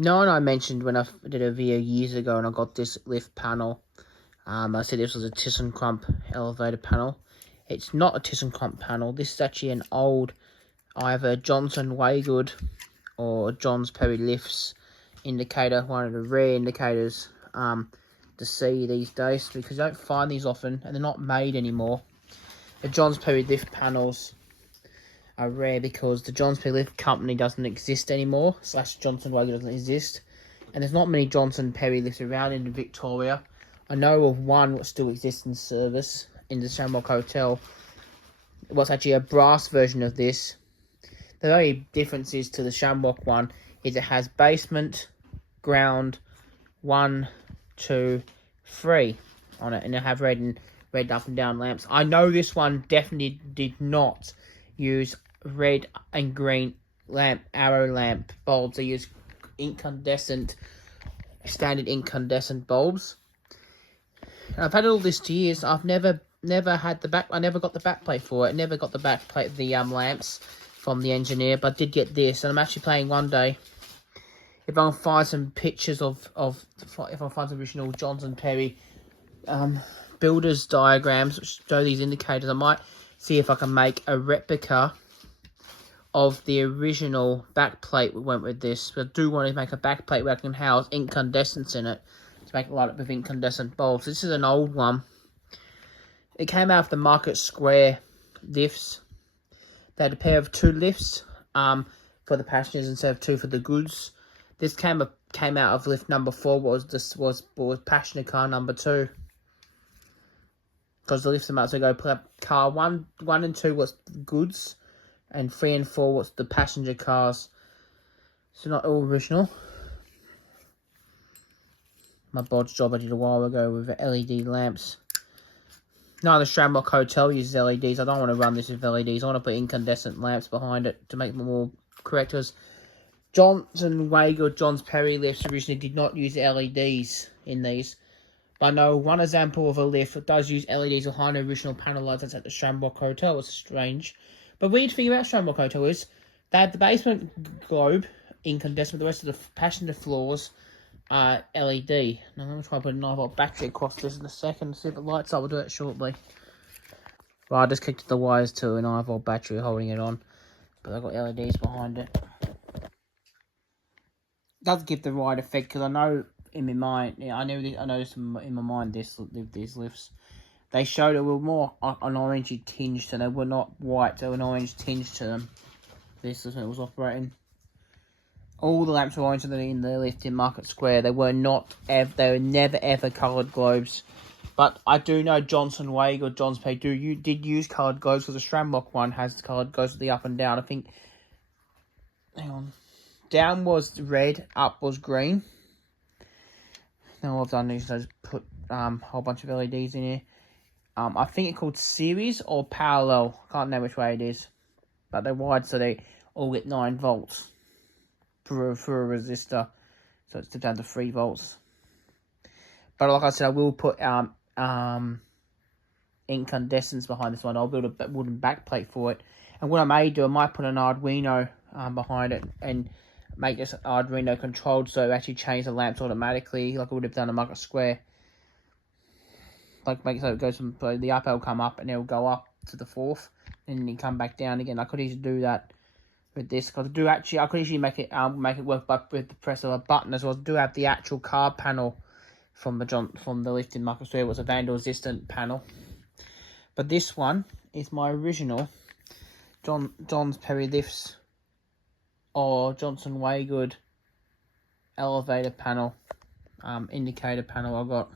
No, and I mentioned when I did a video years ago and I got this lift panel. I said this was a ThyssenKrupp elevator panel. It's not a ThyssenKrupp panel. This is actually an old either Johnson Waygood or Johns Perry Lifts indicator, one of the rare indicators to see these days because you don't find these often and they're not made anymore. The Johns Perry lift panels are rare because the Johns Perry Lift company doesn't exist anymore, / Johnson Waygood doesn't exist, and there's not many Johnson Perry lifts around in Victoria. I know of one that still exists in service in the Shamrock Hotel. It was actually a brass version of this. The only difference is to the Shamrock one is it has basement, ground, 1, 2, 3 on it, and it have red up and down lamps. I know this one definitely did not use red and green arrow lamp bulbs. They use standard incandescent bulbs. And I've had all this years. I've never had the back. I never got the backplate for it. Never got the backplate, the lamps from the engineer, but I did get this. And I'm actually playing one day. If I can find some pictures if I find some original Johnson Perry builder's diagrams which show these indicators, I might see if I can make a replica of the original backplate we went with this. But I do want to make a backplate where I can house incandescents in it to make it light up with incandescent bulbs. This is an old one. It came out of the Market Square lifts. They had a pair of 2 lifts for the passengers instead of 2 for the goods. This came out of lift number 4. Was passenger car number 2. Because the lifts about to go car 1 and 2 was goods, and 3 and 4 was the passenger cars. So not all original. My bodge job I did a while ago with LED lamps. No, the Shamrock Hotel uses LEDs. I don't want to run this with LEDs. I want to put incandescent lamps behind it to make them more correct. Because Johnson Waygood, Johns Perry lifts originally did not use LEDs in these. But I know one example of a lift that does use LEDs behind the original panel lights. That's at the Shamrock Hotel. It's strange. But weird thing about Shamrock Hotel is they have the basement globe incandescent, but the rest of the passenger floors are LED. Now I'm going to try to put a 9-volt battery across this in a second. See if it lights up. We'll do it shortly. Well, I just kicked the wires to a 9-volt battery holding it on. But I've got LEDs behind it. It does give the right effect because I know in my mind, I noticed in my mind these lifts. They showed a little more an orangey tinge to them. They were not white. They were an orange tinge to them. This is when it was operating. All the lamps were orange in the lift in Market Square. They were never ever coloured globes. But I do know Johnson Waygood, Johns Perry did use coloured globes because the Shamrock one has coloured globes with the up and down. I think. Hang on. Down was red, up was green. Now all I've done is I just put a whole bunch of LEDs in here. I think it's called series or parallel. Can't know which way it is. But they're wide, so they all get 9 volts for a resistor. So it's down to 3 volts. But like I said, I will put incandescents behind this one. I'll build a wooden backplate for it. And what I may do, I might put an Arduino behind it and make this Arduino controlled so it actually change the lamps automatically like I would have done in Market Square. Like make it so it goes from the up, it'll come up and it'll go up to the 4th and then come back down again. I could easily do that with this because I could easily make it work with the press of a button as well. I do have the actual card panel from the lift in Market Square. It was a vandal resistant panel. But this one is my original Johns Perry lifts or Johnson Waygood elevator panel, indicator panel I got.